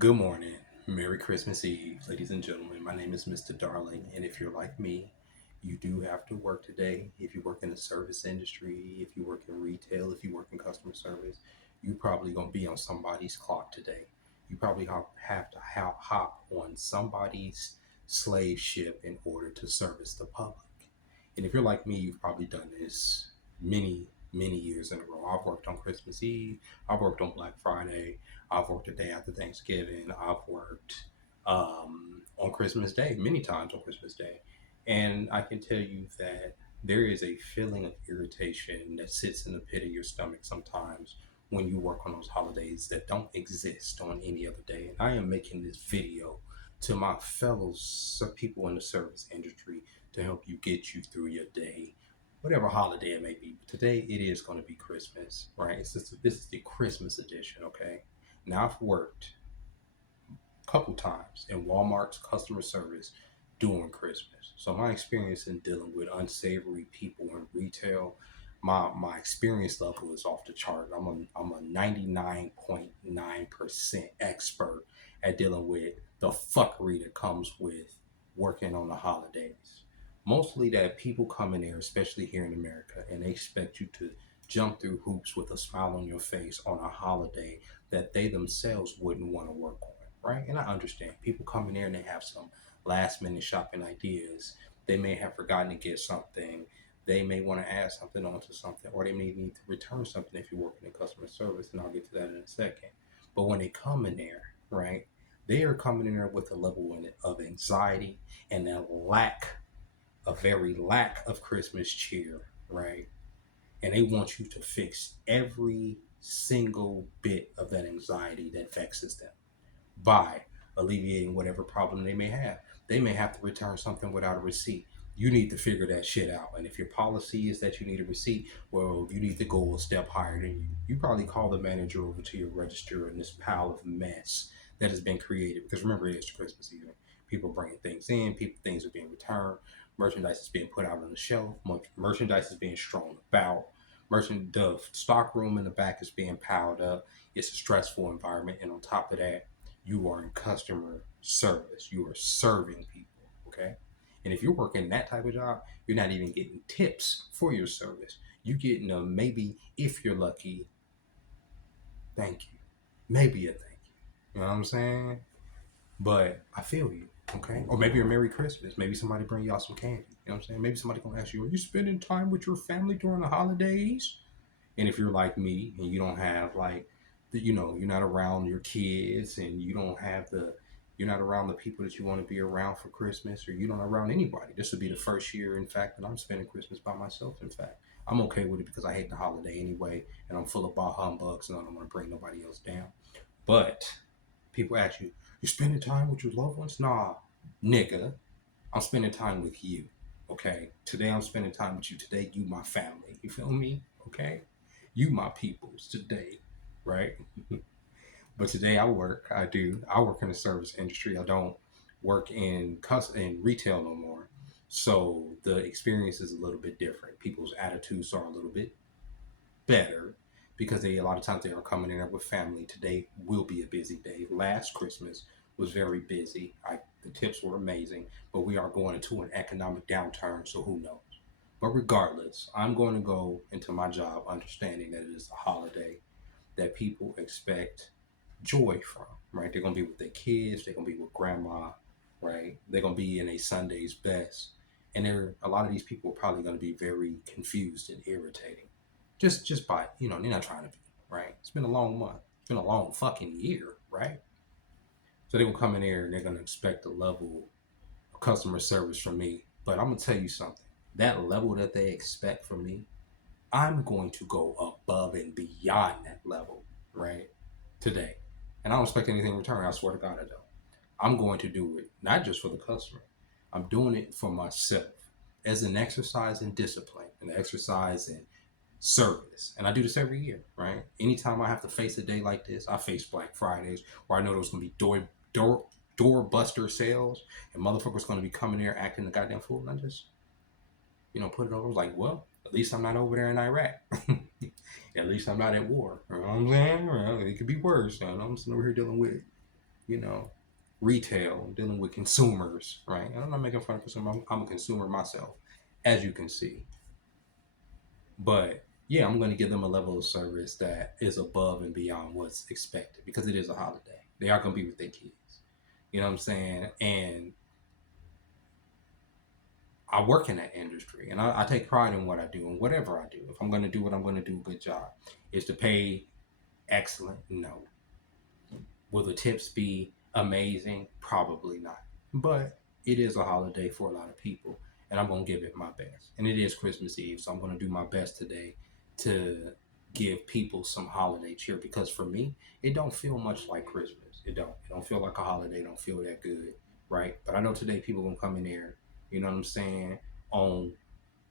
Good morning. Merry Christmas Eve, ladies and gentlemen. My name is Mr. Darling, and if you're like me, you do have to work today. If you work in the service industry, if you work in retail, if you work in customer service, you probably gonna be on somebody's clock today. You probably have to hop on somebody's slave ship in order to service the public. And if you're like me, you've probably done this many years in a row. I've worked on Christmas Eve. I've worked on Black Friday. I've worked a day after Thanksgiving. I've worked on Christmas Day, many times on Christmas Day. And I can tell you that there is a feeling of irritation that sits in the pit of your stomach sometimes when you work on those holidays that don't exist on any other day. And I am making this video to my fellow people in the service industry to help you get you through your day, whatever holiday it may be. Today it is going to be Christmas, right? This is the Christmas edition, okay? Now I've worked a couple times in Walmart's customer service during Christmas. So my experience in dealing with unsavory people in retail, my experience level is off the chart. I'm a 99.9% expert at dealing with the fuckery that comes with working on the holidays. Mostly that people come in there, especially here in America, and they expect you to jump through hoops with a smile on your face on a holiday that they themselves wouldn't want to work on, right? And I understand people come in there and they have some last minute shopping ideas. They may have forgotten to get something. They may want to add something onto something, or they may need to return something if you're working in customer service, and I'll get to that in a second. But when they come in there, right, they are coming in there with a level of anxiety and a very lack of Christmas cheer, right? And they want you to fix every single bit of that anxiety that vexes them by alleviating whatever problem they may have. They may have to return something without a receipt. You need to figure that shit out. And if your policy is that you need a receipt, well, you need to go a step higher than you. You probably call the manager over to your register in this pile of mess that has been created. Because remember, it is Christmas season. People bringing things in, things are being returned, merchandise is being put out on the shelf, merchandise is being strewn about, the stock room in the back is being piled up. It's a stressful environment, and on top of that, you are in customer service. You are serving people, okay? And if you're working that type of job, you're not even getting tips for your service. You're getting a maybe, if you're lucky, thank you. Maybe a thank you. You know what I'm saying? But I feel you, okay? Or maybe a Merry Christmas. Maybe somebody bring y'all some candy. You know what I'm saying? Maybe somebody gonna ask you, are you spending time with your family during the holidays? And if you're like me and you don't have like you're not around your kids and you're not around the people that you want to be around for Christmas, or you're not around anybody. This would be the first year, in fact, that I'm spending Christmas by myself. In fact, I'm okay with it because I hate the holiday anyway, and I'm full of bah humbugs, and I don't want to bring nobody else down. But people ask you, you spending time with your loved ones? Nah, nigga, I'm spending time with you. Okay, today I'm spending time with you. Today, you my family. You feel me? Okay, you my peoples today, right? But today I work. I work in the service industry. I don't work in retail no more. So the experience is a little bit different. People's attitudes are a little bit better because a lot of times they are coming in there with family. Today will be a busy day. Last Christmas was very busy. The tips were amazing, but we are going into an economic downturn, so who knows? But regardless, I'm going to go into my job understanding that it is a holiday that people expect joy from, right? They're gonna be with their kids, they're gonna be with grandma, right? They're gonna be in a Sunday's best. And a lot of these people are probably gonna be very confused and irritating. Just by, they're not trying to be, right? It's been a long month. It's been a long fucking year, right? So they're gonna come in here and they're gonna expect a level of customer service from me. But I'm gonna tell you something. That level that they expect from me, I'm going to go above and beyond that level, right? Today. And I don't expect anything in return. I swear to God, I don't. I'm going to do it not just for the customer. I'm doing it for myself as an exercise in discipline, an exercise in service. And I do this every year, right? Anytime I have to face a day like this, I face Black Fridays where I know there's going to be door buster sales and motherfuckers going to be coming there acting the goddamn fool. And I just, put it over. I was like, well, at least I'm not over there in Iraq. At least I'm not at war. You know what I'm saying? Well, it could be worse. I'm sitting over here dealing with you know, retail, dealing with consumers, right? And I'm not making fun of consumers. I'm a consumer myself, as you can see. But yeah, I'm going to give them a level of service that is above and beyond what's expected because it is a holiday. They are going to be with their kids. You know what I'm saying? And I work in that industry and I take pride in what I do and whatever I do. If I'm going to do what I'm going to do, a good job. Is to pay excellent? No. Will the tips be amazing? Probably not. But it is a holiday for a lot of people, and I'm gonna give it my best. And it is Christmas Eve, so I'm gonna do my best today to give people some holiday cheer because for me, it don't feel much like Christmas. It don't. It don't feel like a holiday. It don't feel that good, right? But I know today people gonna come in there. You know what I'm saying? On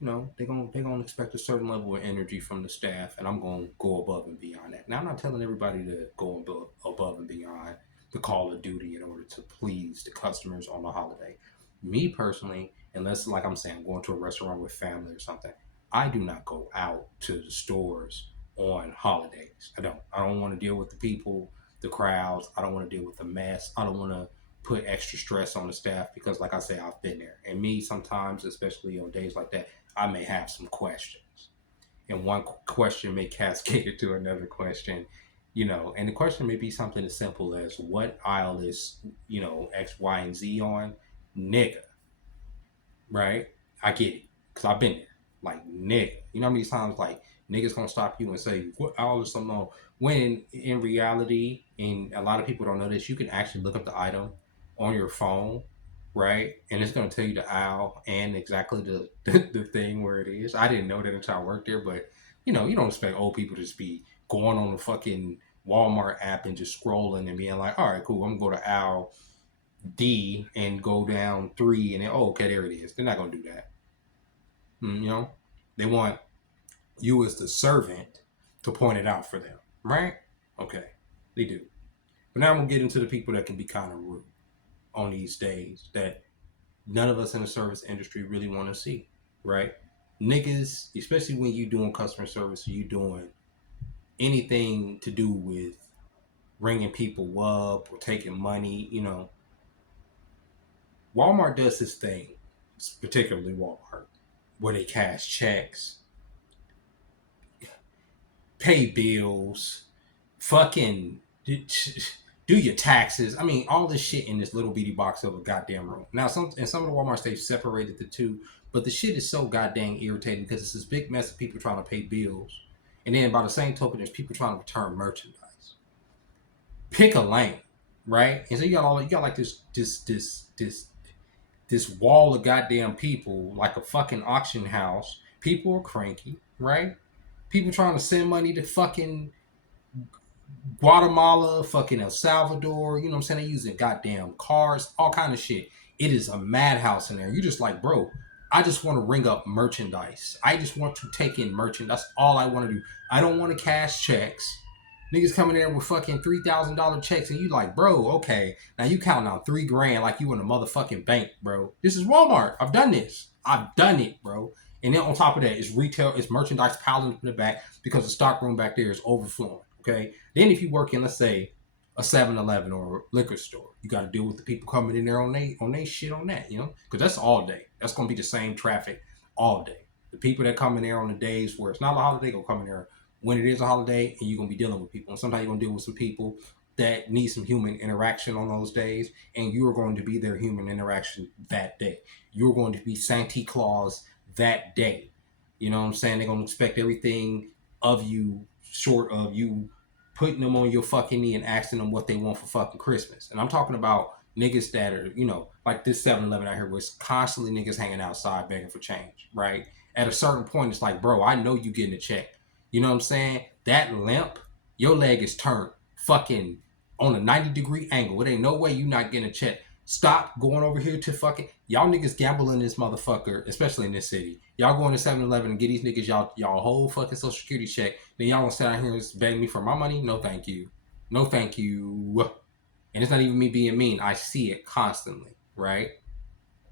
they're gonna expect a certain level of energy from the staff, and I'm gonna go above and beyond that. Now I'm not telling everybody to go above and beyond the call of duty in order to please the customers on the holiday. Me personally, unless like I'm saying, going to a restaurant with family or something, I do not go out to the stores on holidays. I don't. I don't want to deal with the people, the crowds. I don't want to deal with the mess. I don't want to put extra stress on the staff because, like I say, I've been there. And me, sometimes, especially on days like that, I may have some questions. And one question may cascade into another question, and the question may be something as simple as what aisle is, X, Y, and Z on? Nigga, right? I get it. Because I've been there. Like, nigga. You know how many times, like, niggas gonna stop you and say, what aisle is something on? When in reality, and a lot of people don't know this, you can actually look up the item on your phone, right? And it's gonna tell you the aisle and exactly the thing where it is. I didn't know that until I worked there, but, you don't expect old people to just be going on the fucking Walmart app and just scrolling and being like, all right, cool, I'm gonna go to aisle D and go down three, and then okay, there it is. They're not gonna do that. They want you as the servant to point it out for them, right? Okay, they do. But now I'm gonna get into the people that can be kind of rude on these days that none of us in the service industry really want to see, right? Niggas, especially when you doing customer service or you doing anything to do with ringing people up or taking money, Walmart does this thing, particularly Walmart, where they cash checks, pay bills, fucking do your taxes. I mean, all this shit in this little bitty box of a goddamn room. Now, some of the Walmarts they've separated the two, but the shit is so goddamn irritating because it's this big mess of people trying to pay bills, and then by the same token, there's people trying to return merchandise. Pick a lane, right? And so you got like this wall of goddamn people, like a fucking auction house. People are cranky, right? People trying to send money to fucking Guatemala, fucking El Salvador, you know what I'm saying? They using goddamn cars, all kind of shit. It is a madhouse in there. You just like, bro, I just want to ring up merchandise. I just want to take in merchandise. That's all I want to do. I don't want to cash checks. Niggas coming in with fucking $3,000 checks and you like, bro, okay. Now you counting out $3,000 like you in a motherfucking bank, bro. This is Walmart. I've done this. I've done it, bro. And then on top of that, it's retail, it's merchandise piling up in the back because the stock room back there is overflowing. Okay. Then if you work in, let's say, a 7-Eleven or a liquor store, you got to deal with the people coming in there on they shit on that, because that's all day. That's gonna be the same traffic all day. The people that come in there on the days where it's not a holiday gonna come in there when it is a holiday, and you're gonna be dealing with people. And sometimes you're gonna deal with some people that need some human interaction on those days, and you are going to be their human interaction that day. You're going to be Santa Claus that day. You know what I'm saying? They're gonna expect everything of you short of you putting them on your fucking knee and asking them what they want for fucking Christmas. And I'm talking about niggas that are, like this 7-Eleven out here was constantly niggas hanging outside begging for change, right? At a certain point, it's like, bro, I know you getting a check. You know what I'm saying? That limp, your leg is turned fucking on a 90-degree angle. It ain't no way you not getting a check. Stop going over here to fucking y'all niggas gambling this motherfucker, especially in this city. Y'all going to 7-Eleven and get these niggas y'all whole fucking social security check. Then y'all gonna sit out here and beg me for my money? No, thank you. No, thank you. And it's not even me being mean. I see it constantly, right?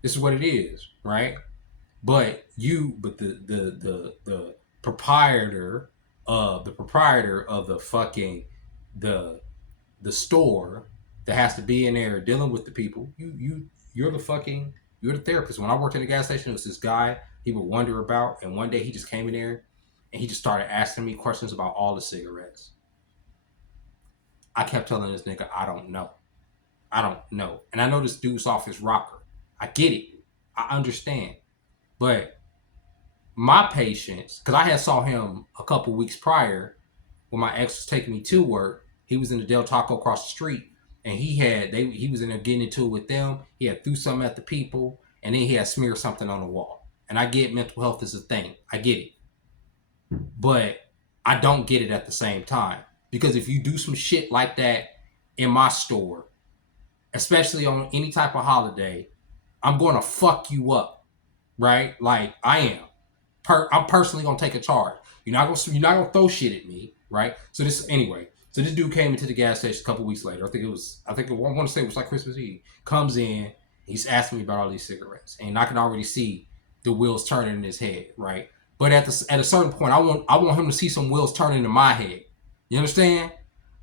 This is what it is, right? But the proprietor of the fucking the store that has to be in there dealing with the people. You're the therapist. When I worked at a gas station, it was this guy he would wonder about, and one day he just came in there and he just started asking me questions about all the cigarettes. I kept telling this nigga, I don't know. I don't know. And I know this dude's off his rocker. I get it. I understand. But my patience, because I had saw him a couple weeks prior when my ex was taking me to work. He was in the Del Taco across the street, and he was in there getting into it with them. He had threw something at the people, and then he had smeared something on the wall. And I get mental health is a thing. I get it. But I don't get it at the same time. Because if you do some shit like that in my store, especially on any type of holiday, I'm going to fuck you up, right? Like I am. I'm personally gonna take a charge. You're not gonna throw shit at me, right? So this dude came into the gas station a couple weeks later. I want to say it was like Christmas Eve. Comes in, he's asking me about all these cigarettes, and I can already see the wheels turning in his head, right? But at a certain point, I want him to see some wheels turning in my head. You understand?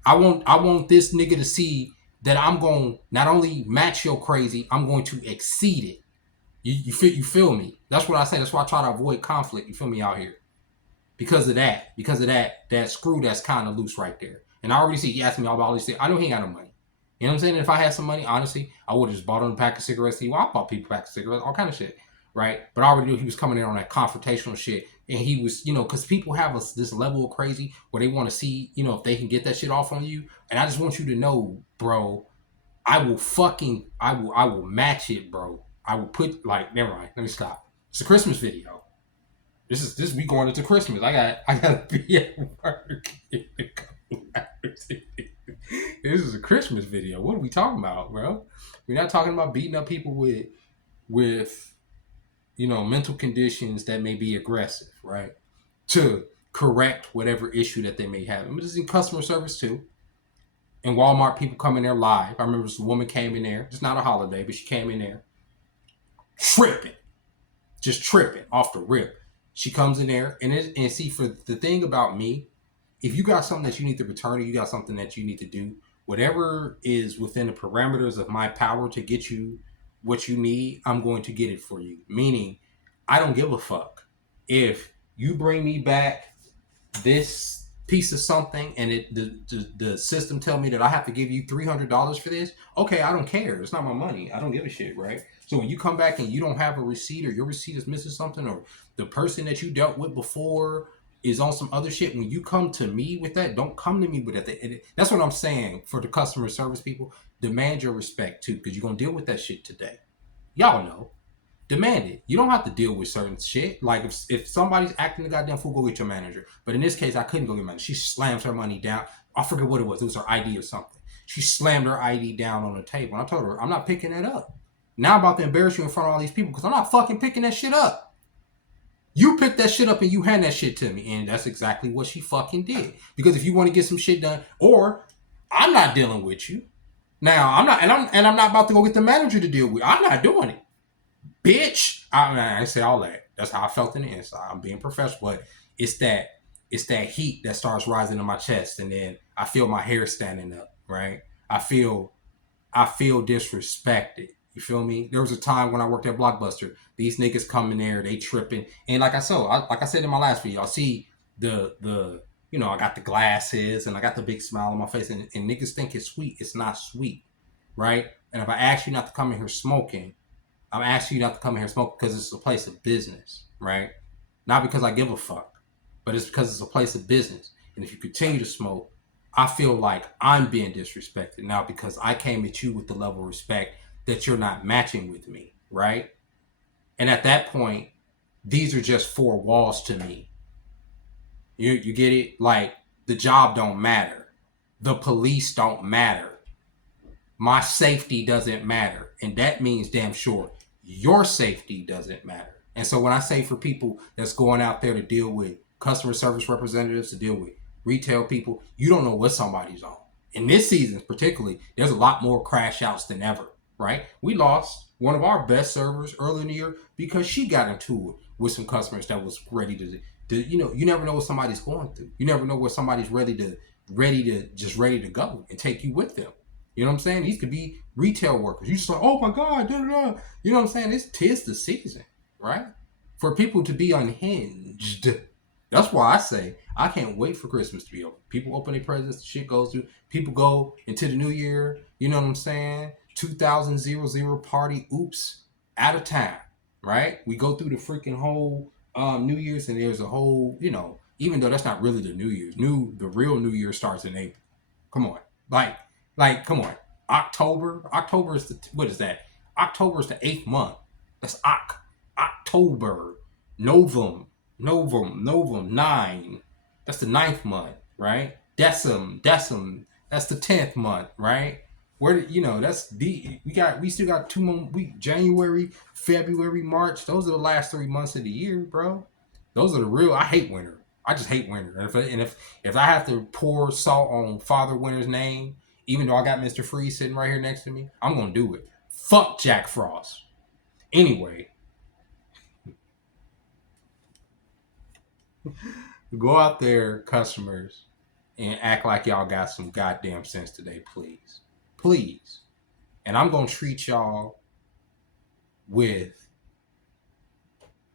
I want this nigga to see that I'm going to not only match your crazy, I'm going to exceed it. You feel me? That's what I say. That's why I try to avoid conflict. You feel me out here? Because of that screw that's kind of loose right there. And I already see he asked me all these things. I know he ain't got no money. You know what I'm saying? And if I had some money, honestly, I would have just bought him a pack of cigarettes. Well, I bought people a pack of cigarettes, all kind of shit, right? But I already knew he was coming in on that confrontational shit. And he was, because people have this level of crazy where they want to see, if they can get that shit off on you. And I just want you to know, bro, I will match it, bro. I will put never mind. Let me stop. It's a Christmas video. This is we going into Christmas. I got to be at work. This is a Christmas video. What are we talking about, bro? We're not talking about beating up people with mental conditions that may be aggressive, right? To correct whatever issue that they may have. I mean, this is in customer service too. In Walmart, people come in there live. I remember this woman came in there. It's not a holiday, but she came in there just tripping off the rip. She comes in there and see, for the thing about me, if you got something that you need to return, or you got something that you need to do, whatever is within the parameters of my power to get you what you need, I'm going to get it for you. Meaning, I don't give a fuck if you bring me back this piece of something and the system tell me that I have to give you $300 for this. Okay, I don't care. It's not my money. I don't give a shit, right? So when you come back and you don't have a receipt, or your receipt is missing something, or the person that you dealt with before is on some other shit, when you come to me with that, don't come to me with that. That's what I'm saying for the customer service people. Demand your respect too, because you're gonna deal with that shit today. Y'all know. Demand it. You don't have to deal with certain shit. Like if somebody's acting the goddamn fool, go get your manager. But in this case, I couldn't go get my manager. She slams her money down. I forget what it was. It was her ID or something. She slammed her ID down on the table. And I told her, I'm not picking that up. Now I'm about to embarrass you in front of all these people because I'm not fucking picking that shit up. You pick that shit up and you hand that shit to me. And that's exactly what she fucking did. Because if you want to get some shit done, or I'm not dealing with you. Now I'm not about to go get the manager to deal with. I'm not doing it. Bitch, I say all that. That's how I felt in the inside. I'm being professional, but it's that heat that starts rising in my chest, and then I feel my hair standing up. Right? I feel disrespected. You feel me? There was a time when I worked at Blockbuster. These niggas come in there, they tripping, and like I said in my last video, I see the I got the glasses and I got the big smile on my face, and niggas think it's sweet. It's not sweet, right? And if I ask you not to come in here smoking, I'm asking you not to come in here and smoke because it's a place of business, right? Not because I give a fuck, but it's because it's a place of business. And if you continue to smoke, I feel like I'm being disrespected now because I came at you with the level of respect that you're not matching with me, right? And at that point, these are just four walls to me. You get it? Like, the job don't matter. The police don't matter. My safety doesn't matter. And that means damn sure your safety doesn't matter. And so when I say for people that's going out there to deal with customer service representatives, to deal with retail people, you don't know what somebody's on. In this season particularly, there's a lot more crash outs than ever, right? We lost one of our best servers early in the year because she got into it with some customers that was ready to you never know what somebody's going through. You never know where somebody's ready to go and take you with them. You know what I'm saying? These could be retail workers. You just like, oh my God, da, da, da. You know what I'm saying? It's tis the season, right? For people to be unhinged. That's why I say I can't wait for Christmas to be over. People open their presents, the shit goes through. People go into the new year, you know what I'm saying? 2000 party, oops, out of time, right? We go through the freaking whole New Year's, and there's a whole, even though that's not really the New Year's, the real New Year starts in April. Come on, come on. October is what is that? October is the 8th month. That's October. Novum 9. That's the 9th month, right? Decim. That's the 10th month, right? Where we still got 2 more weeks. January, February, March. Those are the last 3 months of the year, bro. Those are the real. I hate winter. I just hate winter. And if I have to pour salt on Father Winter's name, even though I got Mr. Freeze sitting right here next to me, I'm gonna do it. Fuck Jack Frost. Anyway, go out there, customers, and act like y'all got some goddamn sense today, please. Please. And I'm going to treat y'all with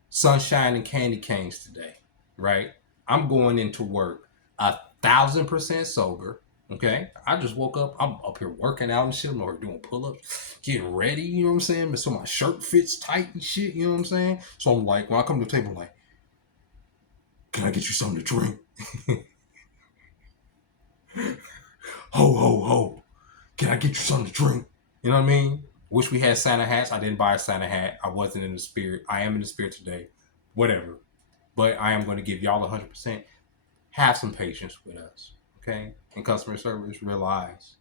sunshine and candy canes today, right? I'm going into work 1,000% sober, okay? I just woke up. I'm up here working out and shit. I'm over doing pull-ups, getting ready, you know what I'm saying? So my shirt fits tight and shit, you know what I'm saying? So I'm like, when I come to the table, I'm like, can I get you something to drink? Ho, ho, ho. Can I get you something to drink? You know what I mean? Wish we had Santa hats. I didn't buy a Santa hat. I wasn't in the spirit. I am in the spirit today. Whatever. But I am going to give y'all 100%. Have some patience with us. Okay? And customer service, realize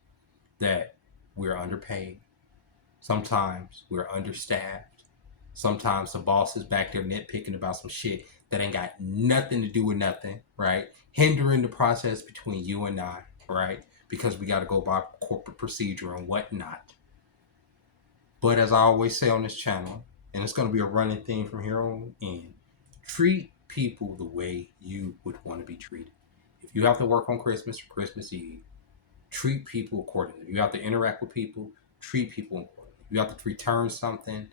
that we're underpaid. Sometimes we're understaffed. Sometimes the boss is back there nitpicking about some shit that ain't got nothing to do with nothing, right? Hindering the process between you and I, right? Because we got to go by corporate procedure and whatnot. But as I always say on this channel, and it's going to be a running theme from here on in, treat people the way you would want to be treated. If you have to work on Christmas or Christmas Eve, treat people accordingly. You have to interact with people, treat people accordingly. You have to return something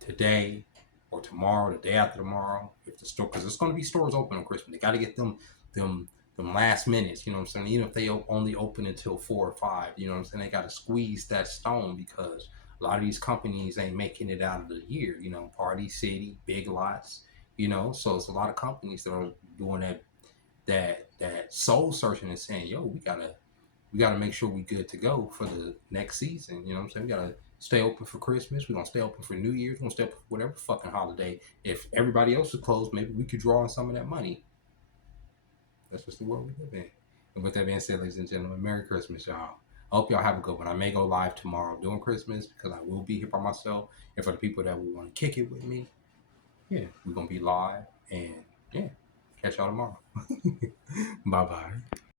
today or tomorrow, the day after tomorrow, if the store, because there's going to be stores open on Christmas. They got to get them last minutes, you know what I'm saying? Even if they only open until 4 or 5, you know what I'm saying? They got to squeeze that stone because a lot of these companies ain't making it out of the year, you know, Party City, Big Lots, you know, so it's a lot of companies that are doing that soul searching and saying, yo, we gotta make sure we good to go for the next season. You know what I'm saying? We gotta stay open for Christmas. We're gonna stay open for New Year's. We're gonna stay open for whatever fucking holiday. If everybody else is closed, maybe we could draw on some of that money. That's just the world we live in. And with that being said, ladies and gentlemen, Merry Christmas, y'all. I hope y'all have a good one. I may go live tomorrow during Christmas because I will be here by myself. And for the people that will want to kick it with me, yeah, we're gonna be live. And yeah, catch y'all tomorrow. Bye bye.